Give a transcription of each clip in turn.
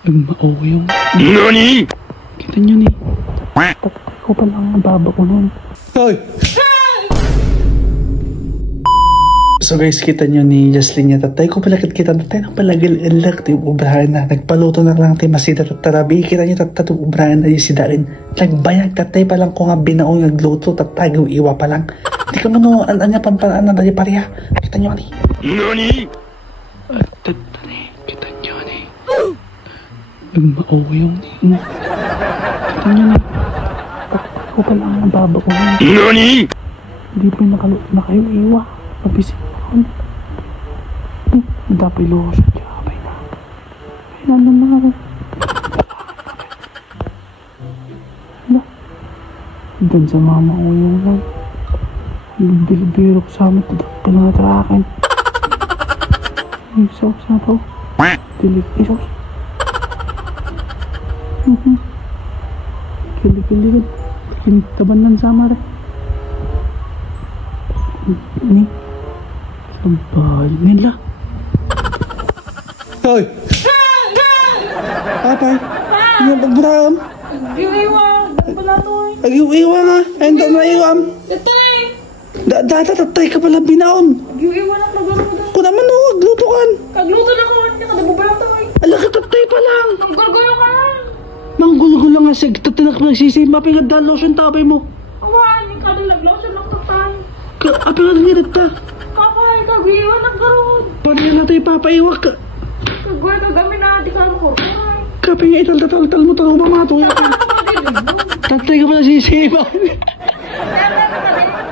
Nagmao yung... NANI?! Kita nyo ni. Ako pa lang ang baba ko nun. Hoy! So guys, kita nyo ni Jaslyn niya tatay ko pala kita tatay nang palagal-alag tayo ubrahan na. Nagpaluto na lang tayo masida tatarabi. Kita nyo tatay ubrahan na yung sidain. Nagbayag tatay pa lang ko nga binaong nagluto tatay iwa pa lang. Hindi ka mano anya pamparaan na dali pariya. Kita nyo ni. NANI?! Tatay, kita nyo ni. Nagmao yung ni. Kita nyo ni. Ako pa lang ang baba ko nun. NANI?! Hindi pa na kayo iwa. Mabisi pa ako. Dapat iluwas siya. Abay na. Ay na. Hala. Doon sa mama ko yung lang. Bilibiro ko sa amin. Tadak ka na natrakin. Isos na to. Dilig. Isos. Kilig. Kinitaban ng sama rin. Ini sabay nila. Hoy! Apay? Yung pagburam? Iiwang! Wala to eh. Agiw-iwa nga. Ayun doon na iwam. Tatay! Tatay ka pala binaon. Iiwang ang nagano mo daw. Kung naman o, agluto kan. Kagluto na ko. Nakadabubalang to eh. Ala ka tatay pa lang. Ang gulgulo ka lang. Manggulgulo nga sig. Tatinak na nagsisima. Pingad na lotion tabay mo. Awan! Ikaw din naglotion ng tatay. Apingan nga dito. Kapay! Kag-iiwan ang karoon. Paano yan natin ipapaiwak ka? Kagway kagami na. Di ka mo kurkuray. Kapi nga ital-tal mo talagang mamatuya ka. Tatay ka pala sisima.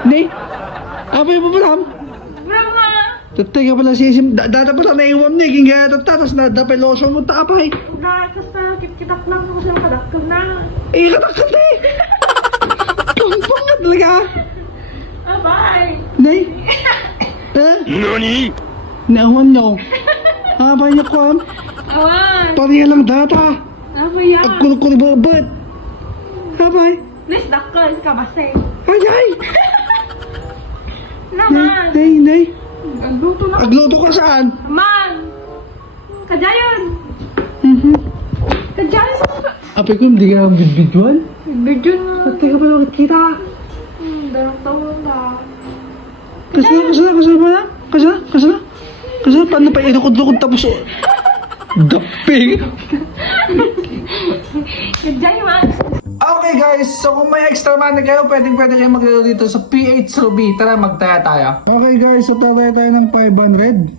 Ni? Apay mo ba lang? Brava! Tatay ka pala sisim. Dada pala naiwam niya. King kaya tatas na dapay lotion mo tapay. Kasta kitak lang ako sa kadakkel na. Eh, katakal na eh. Tumpang nga talaga. Abay! Nay? Ha? NANI?! Naawan niyo. Abay niyo ko am. Awan! Pariya lang data. Abay yan! Agkulukuli babad. Abay. Nis dakkel ka base. Ay! Naman! Nay. Agluto na ko. Agluto ka saan? Man! Kajayon! Kajayon! Apay ko, hindi ka bidbidwan? Video na. Tatay ka pala bakit kita? Darang taon na. Kasana? Paano pa inukod-lukod tapos daping? Kajayon! Okay guys, so kung may extra money kayo, pwede kayo maglaro dito sa PH Ruby. Tara, magtaya tayo. Okay guys, so tataya tayo ng 500.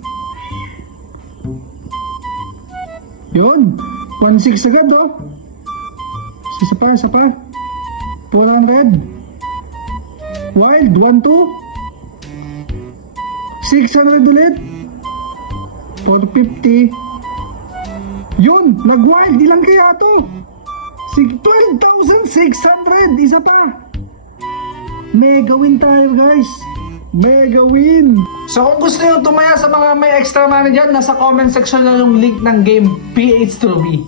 Yun, 1.6 agad oh. Isa pa. 400. Wild, 1.2. 600 ulit. 450. Yun, nag-wild. Ilan kaya to? 12,600. Isa pa. Mega win tayo guys. Mega win. So kung gusto nyo tumaya sa mga may extra money dyan, nasa comment section na yung link ng game PH2B.